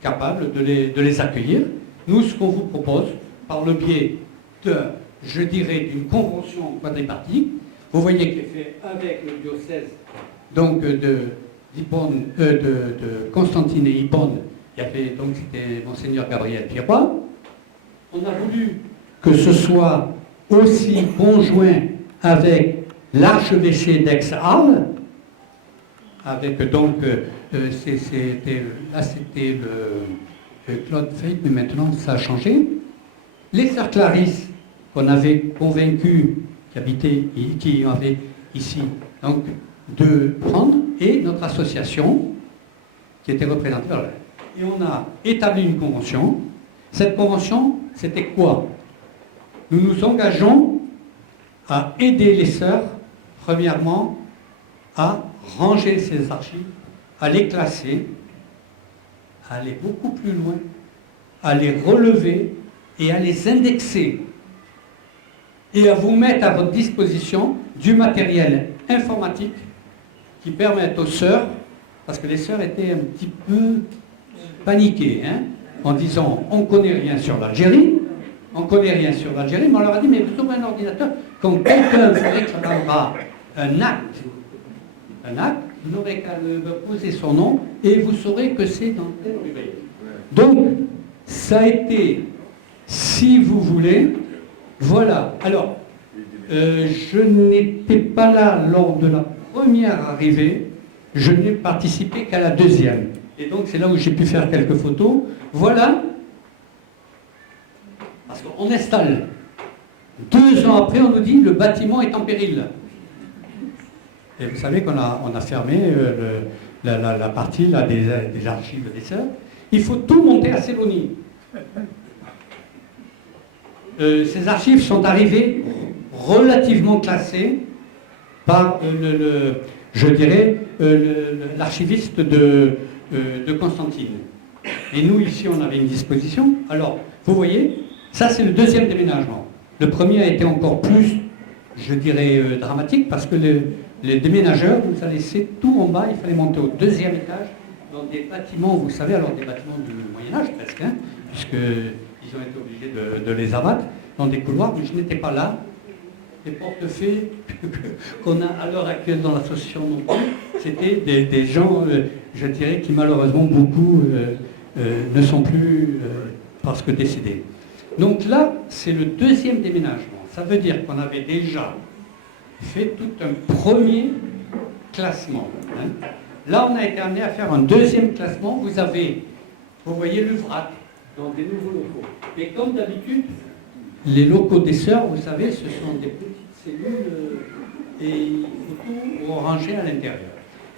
capable de les accueillir. Nous, ce qu'on vous propose, par le biais je dirais, d'une convention quadripartite, vous voyez qu'elle est faite avec le diocèse donc de Constantine et Hippone. Il y avait donc c'était Monseigneur Gabriel Pirois. On a voulu que ce soit aussi conjoint avec l'archevêché d'Aix-Arles, avec donc c'était le Claude Feit, mais maintenant ça a changé. Les sœurs Clarisse qu'on avait convaincus qui avaient ici, donc de prendre, et notre association qui était représentée par là. Et on a établi une convention. Cette convention, c'était quoi? Nous nous engageons à aider les sœurs, premièrement, à ranger ces archives, à les classer, à aller beaucoup plus loin, à les relever, et à les indexer et à vous mettre à votre disposition du matériel informatique qui permette aux sœurs, parce que les sœurs étaient un petit peu paniquées, hein, en disant on ne connaît rien sur l'Algérie, mais on leur a dit mais vous aurez un ordinateur, quand quelqu'un vous réclamera un acte, vous n'aurez qu'à me poser son nom et vous saurez que c'est dans telle rubrique. Donc, ça a été, si vous voulez, voilà. Alors, je n'étais pas là lors de la première arrivée, je n'ai participé qu'à la deuxième. Et donc, c'est là où j'ai pu faire quelques photos. Voilà, parce qu'on installe. 2 ans après, on nous dit le bâtiment est en péril. Et vous savez qu'on a fermé la partie là, des archives des sœurs. Il faut tout monter à Célonie. Ces archives sont arrivées relativement classées par je dirais, l'archiviste de Constantine. Et nous, ici, on avait une disposition. Alors, vous voyez, ça, c'est le deuxième déménagement. Le premier a été encore plus, je dirais, dramatique, parce que les déménageurs nous a laissé tout en bas. Il fallait monter au deuxième étage, dans des bâtiments, vous savez, alors des bâtiments du Moyen-Âge, presque, hein, puisqu'ils ont été obligés de les abattre, dans des couloirs, mais je n'étais pas là. Les portefeuilles qu'on a à l'heure actuelle dans l'association non plus, c'était des gens, je dirais, qui malheureusement beaucoup ne sont plus parce que décédés. Donc là, c'est le deuxième déménagement. Ça veut dire qu'on avait déjà fait tout un premier classement. Hein. Là, on a été amené à faire un deuxième classement. Vous voyez le vrac dans des nouveaux locaux. Et comme d'habitude, les locaux des sœurs, vous savez, ce sont des petites cellules et il faut tout ranger à l'intérieur.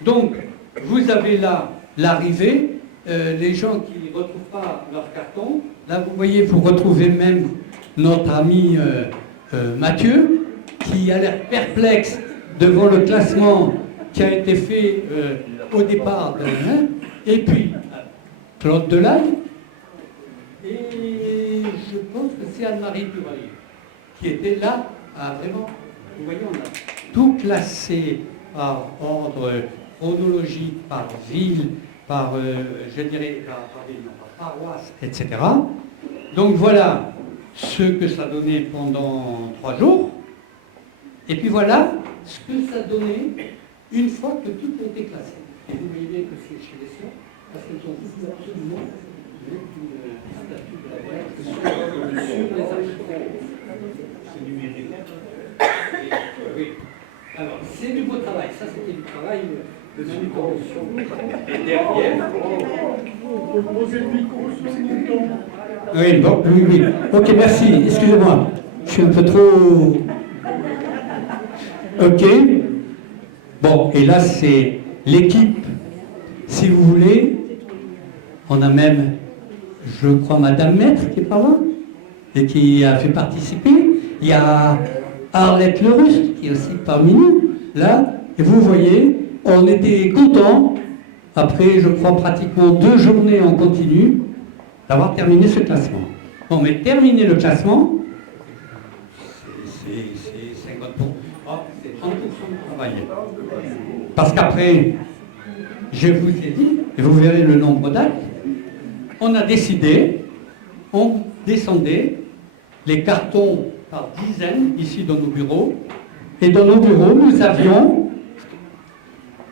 Donc, vous avez là l'arrivée, les gens qui ne retrouvent pas leur carton. Là, vous voyez, vous retrouvez même notre ami Mathieu, qui a l'air perplexe devant le classement qui a été fait au départ. Et puis, Claude Delaille, et je pense que c'est Anne-Marie Duvalier qui était là à vraiment, vous voyez, on a tout classé par ordre chronologique, par ville, par, je dirais, par paroisse, etc. Donc voilà ce que ça donnait pendant 3 jours. Et puis voilà ce que ça donnait une fois que tout était classé. Et vous voyez bien que c'est chez les sœurs, parce qu'elles ont tous absolument c'est numérique. Oui. Alors, c'est du beau travail. Ça, c'était du travail de manutention. Et derrière. Oui, bon, oui. Ok, merci. Excusez-moi. Je suis un peu trop. Ok. Bon, et là, c'est l'équipe. Si vous voulez, on a même, je crois, Madame Maître qui est par là et qui a fait participer. Il y a Arlette Leruste qui est aussi parmi nous, là. Et vous voyez, on était contents, après, je crois, pratiquement 2 journées en continu, d'avoir terminé ce classement. Bon, mais terminer le classement, c'est 50%. Oh, c'est 30% de travail. Parce qu'après, je vous ai dit, et vous verrez le nombre d'actes, on a décidé, on descendait les cartons par dizaines ici dans nos bureaux. Et dans nos bureaux, nous avions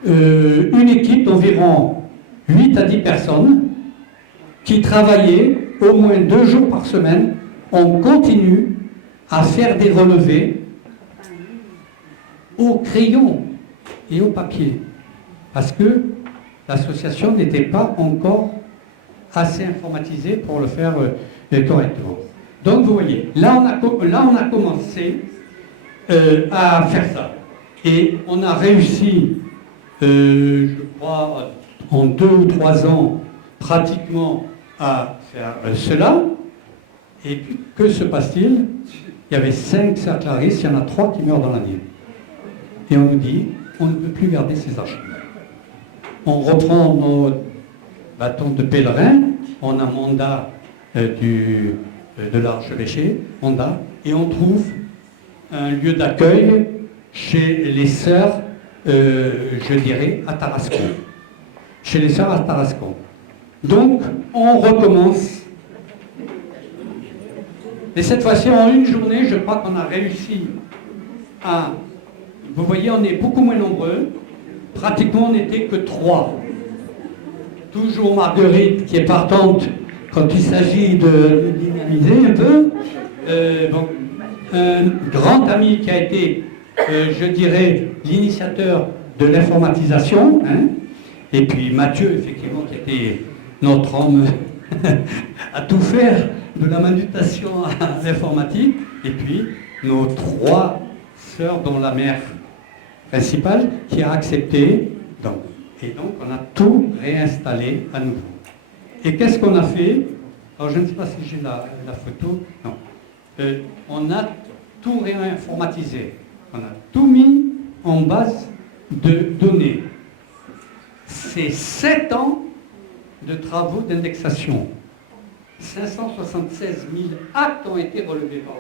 une équipe d'environ 8 à 10 personnes qui travaillaient au moins 2 jours par semaine en continu à faire des relevés au crayon et au papier. Parce que l'association n'était pas encore assez informatisée pour le faire correctement. Donc vous voyez, là on a commencé à faire ça. Et on a réussi, je crois, en 2 ou 3 ans, pratiquement à faire cela. Et puis, que se passe-t-il? Il y avait 5 cerclaristes, il y en a 3 qui meurent dans l'année. Et on nous dit, on ne peut plus garder ces archives. On reprend nos bâtons de pèlerin, on a mandat du de l'Archevêché, et on trouve un lieu d'accueil chez les sœurs, je dirais, à Tarascon. Chez les sœurs à Tarascon. Donc, on recommence. Et cette fois-ci, en une journée, je crois qu'on a réussi à... Vous voyez, on est beaucoup moins nombreux. Pratiquement, on n'était que 3. Toujours Marguerite, qui est partante quand il s'agit de dynamiser un peu. Bon, un grand ami qui a été, je dirais, l'initiateur de l'informatisation. Hein. Et puis Mathieu, effectivement, qui était notre homme à tout faire, de la manutention à l'informatique. Et puis nos 3 sœurs, dont la mère principale, qui a accepté. Et donc, on a tout réinstallé à nouveau. Et qu'est-ce qu'on a fait? Alors, je ne sais pas si j'ai la photo. Non. On a tout réinformatisé. On a tout mis en base de données. C'est 7 ans de travaux d'indexation. 576 000 actes ont été relevés par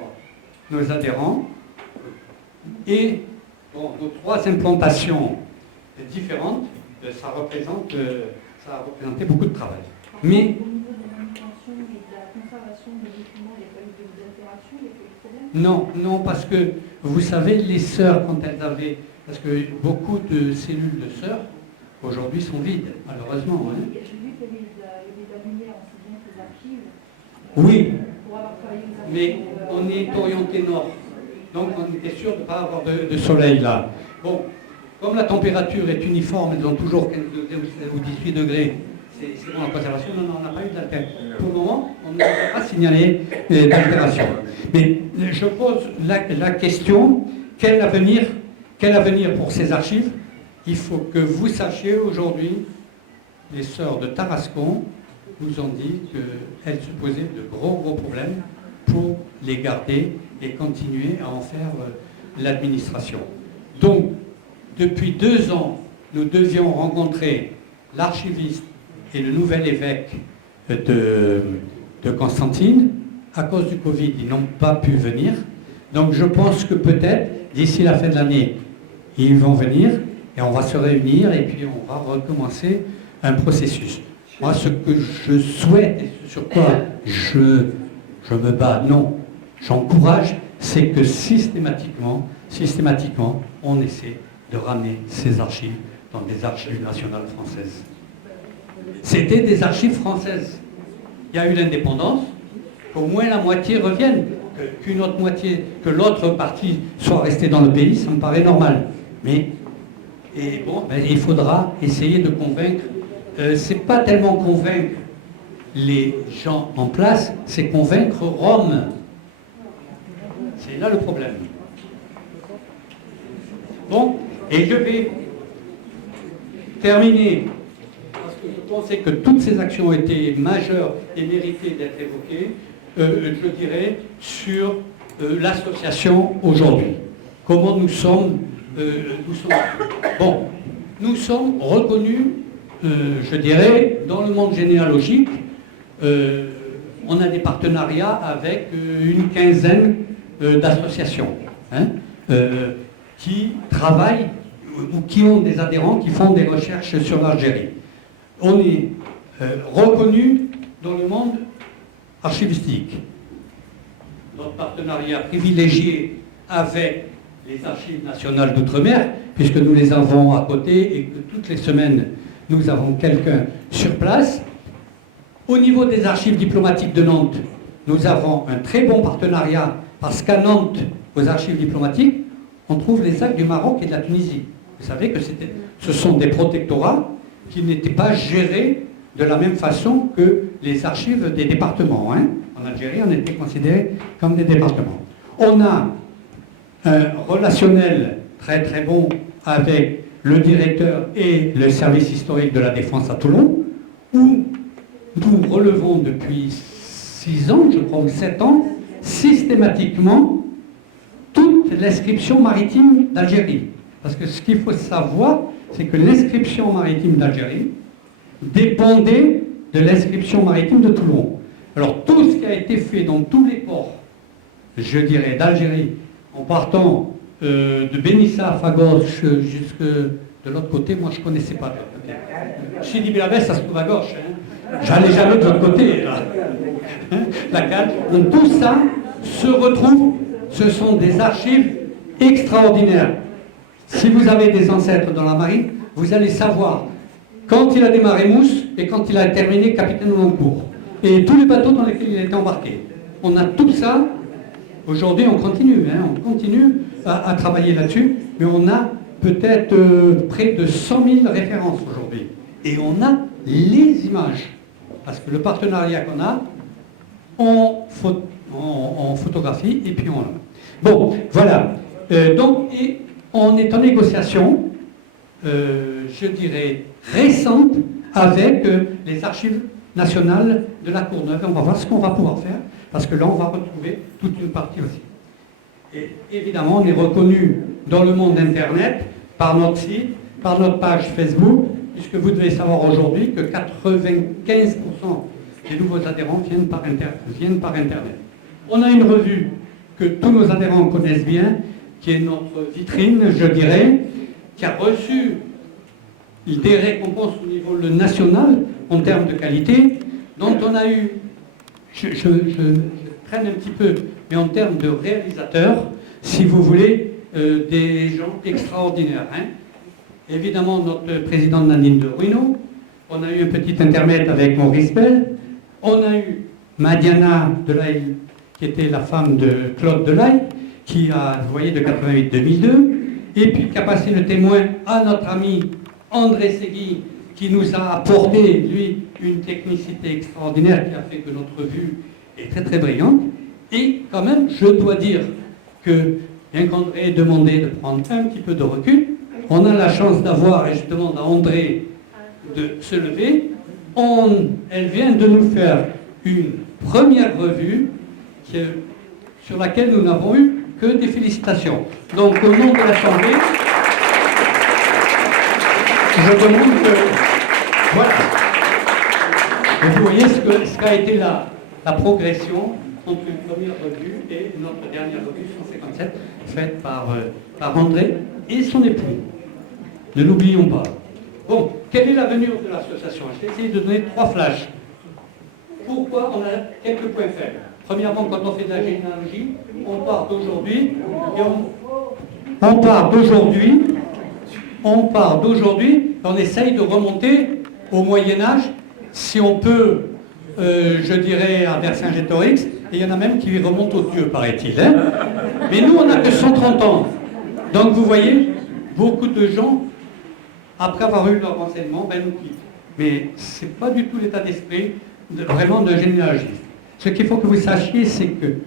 nos adhérents. Et bon, nos 3 implantations différentes, ça a représenté beaucoup de travail. Mais non, parce que vous savez, les sœurs, quand elles avaient, parce que beaucoup de cellules de sœurs aujourd'hui sont vides, malheureusement. Hein. Oui, mais on est orienté nord, donc on était sûr de ne pas avoir de soleil là. Bon. Comme la température est uniforme, elles ont toujours 15 degrés ou 18 degrés, c'est bon la conservation. Non, on n'a pas eu d'altération. Pour le moment, on ne nous a pas signalé d'altération. Mais je pose la question, quel avenir pour ces archives? Il faut que vous sachiez aujourd'hui, les sœurs de Tarascon nous ont dit qu'elles se posaient de gros problèmes pour les garder et continuer à en faire l'administration. Donc, depuis 2 ans, nous devions rencontrer l'archiviste et le nouvel évêque de Constantine. À cause du Covid, ils n'ont pas pu venir. Donc je pense que peut-être, d'ici la fin de l'année, ils vont venir et on va se réunir et puis on va recommencer un processus. Moi, ce que je souhaite et sur quoi je me bats, non, j'encourage, c'est que systématiquement, on essaie de ramener ces archives dans des archives nationales françaises. C'était des archives françaises. Il y a eu l'indépendance, qu'au moins la moitié revienne, qu'une autre moitié, que l'autre partie soit restée dans le pays, ça me paraît normal. Mais il faudra essayer de convaincre. C'est pas tellement convaincre les gens en place, c'est convaincre Rome. C'est là le problème. Bon, et je vais terminer, parce que je pensais que toutes ces actions étaient majeures et méritées d'être évoquées, je dirais, sur l'association aujourd'hui. Comment nous sommes bon, nous sommes reconnus, je dirais, dans le monde généalogique. On a des partenariats avec une quinzaine d'associations qui travaillent ou qui ont des adhérents qui font des recherches sur l'Algérie. On est reconnus dans le monde archivistique. Notre partenariat privilégié avec les archives nationales d'outre-mer, puisque nous les avons à côté et que toutes les semaines nous avons quelqu'un sur place. Au niveau des archives diplomatiques de Nantes, nous avons un très bon partenariat parce qu'à Nantes, aux archives diplomatiques, on trouve les actes du Maroc et de la Tunisie. Vous savez que ce sont des protectorats qui n'étaient pas gérés de la même façon que les archives des départements. Hein. En Algérie, on était considérés comme des départements. On a un relationnel très très bon avec le directeur et le service historique de la Défense à Toulon, où nous relevons depuis 6 ans, je crois, ou 7 ans, systématiquement toute l'inscription maritime d'Algérie. Parce que ce qu'il faut savoir, c'est que l'inscription maritime d'Algérie dépendait de l'inscription maritime de Toulon. Alors tout ce qui qui a été fait dans tous les ports, je dirais, d'Algérie, en partant de Benissa à Fagos jusque de l'autre côté, moi je ne connaissais pas. Sidi Bel Abbès, ça se trouve à gauche. Hein. J'allais jamais de l'autre côté. Là. Hein, la cale. Donc tout ça se retrouve, ce sont des archives extraordinaires. Si vous avez des ancêtres dans la marine, vous allez savoir quand il a démarré Mousse et quand il a terminé capitaine au long cours. Et tous les bateaux dans lesquels il a été embarqué. On a tout ça. Aujourd'hui, on continue à travailler là-dessus, mais on a peut-être près de 100 000 références aujourd'hui. Et on a les images. Parce que le partenariat qu'on a, on photographie et puis on l'a. Bon, voilà. Donc, et on est en négociation, je dirais, récente avec les archives nationales de la Courneuve. Et on va voir ce qu'on va pouvoir faire, parce que là, on va retrouver toute une partie aussi. Et évidemment, on est reconnu dans le monde Internet par notre site, par notre page Facebook, puisque vous devez savoir aujourd'hui que 95% des nouveaux adhérents viennent par Internet. On a une revue que tous nos adhérents connaissent bien, qui est notre vitrine, je dirais, qui a reçu des récompenses au niveau national en termes de qualité, dont on a eu, je traîne un petit peu, mais en termes de réalisateurs, si vous voulez, des gens extraordinaires. Hein. Évidemment, notre présidente Nadine de Ruino, on a eu un petit intermède avec Maurice Bell, on a eu Madiana Delaï, qui était la femme de Claude Delaï, qui a, vous voyez, de 88-2002, et puis qui a passé le témoin à notre ami André Segui, qui nous a apporté, lui, une technicité extraordinaire qui a fait que notre vue est très très brillante. Et quand même, je dois dire que, bien qu'André ait demandé de prendre un petit peu de recul, on a la chance d'avoir, et je demande à André de se lever, elle vient de nous faire une première revue sur laquelle nous n'avons eu que des félicitations. Donc, au nom de l'Assemblée, je demande que... Voilà. Et vous voyez ce qu'a été la progression entre une première revue et notre dernière revue 157, faite par André et son époux. Ne l'oublions pas. Bon, quelle est l'avenir de l'association? Je vais essayer de donner 3 flashs. Pourquoi on a quelques points faibles? Premièrement, quand on fait de la généalogie, on part d'aujourd'hui et on essaye de remonter au Moyen-Âge, si on peut, je dirais, à Vercingétorix, et il y en a même qui remontent aux dieux, paraît-il. Hein. Mais nous, on n'a que 130 ans. Donc, vous voyez, beaucoup de gens, après avoir eu leur renseignement, nous quittent. Mais ce n'est pas du tout l'état d'esprit vraiment d'un généalogiste. Ce qu'il faut que vous sachiez, c'est que, tu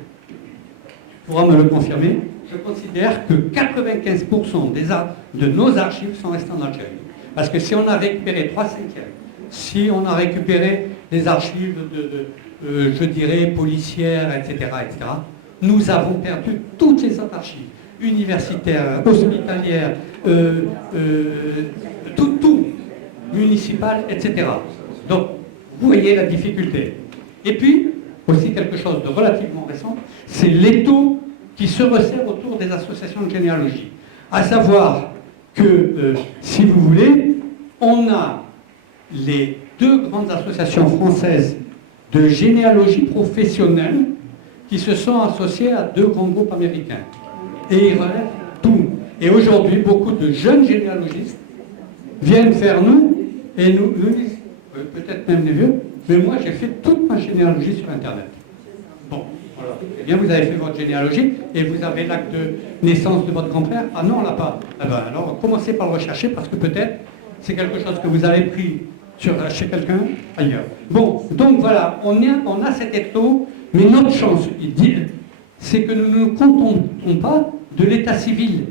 pourras me le confirmer, je considère que 95% de nos archives sont restées en Algérie. Parce que si on a récupéré 3/5, si on a récupéré des archives je dirais, policières, etc., nous avons perdu toutes les autres archives, universitaires, hospitalières, tout, municipales, etc. Donc, vous voyez la difficulté. Et puis, aussi quelque chose de relativement récent, c'est l'étau qui se resserre autour des associations de généalogie. À savoir que, si vous voulez, on a les 2 grandes associations françaises de généalogie professionnelle qui se sont associées à 2 grands groupes américains. Et ils relèvent tout. Et aujourd'hui, beaucoup de jeunes généalogistes viennent vers nous et nous disent, peut-être même les vieux, mais moi j'ai fait toute ma généalogie sur Internet. Bon, voilà. Eh bien, vous avez fait votre généalogie et vous avez l'acte de naissance de votre grand-père. Ah non, on l'a pas. Ah ben, alors, commencez par le rechercher parce que peut-être c'est quelque chose que vous avez pris chez quelqu'un ailleurs. Bon, donc voilà, on a cet étau, mais notre chance, c'est que nous ne nous contentons pas de l'état civil.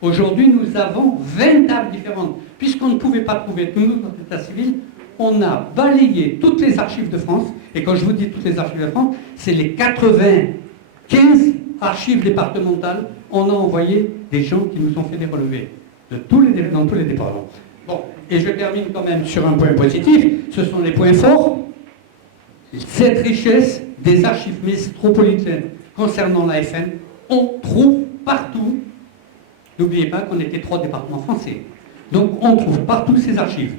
Aujourd'hui, nous avons 20 tables différentes. Puisqu'on ne pouvait pas trouver tout notre état civil, on a balayé toutes les archives de France, et quand je vous dis toutes les archives de France, c'est les 95 archives départementales. On a envoyé des gens qui nous ont fait des relevés dans tous les départements. Bon, et je termine quand même sur un point positif, ce sont les points forts. Cette richesse des archives métropolitaines concernant la FN, on trouve partout. N'oubliez pas qu'on était 3 départements français. Donc on trouve partout ces archives.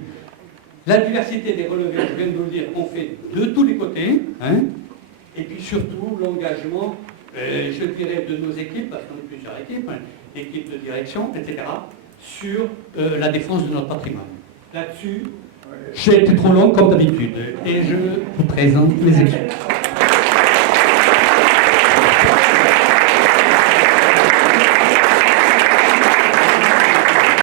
La diversité des relevés, je viens de vous le dire, on fait de tous les côtés. Hein, et puis surtout l'engagement, je dirais, de nos équipes, parce qu'on est plusieurs équipes, hein, équipes de direction, etc., sur la défense de notre patrimoine. Là-dessus, j'ai été trop long comme d'habitude et je vous présente mes équipes.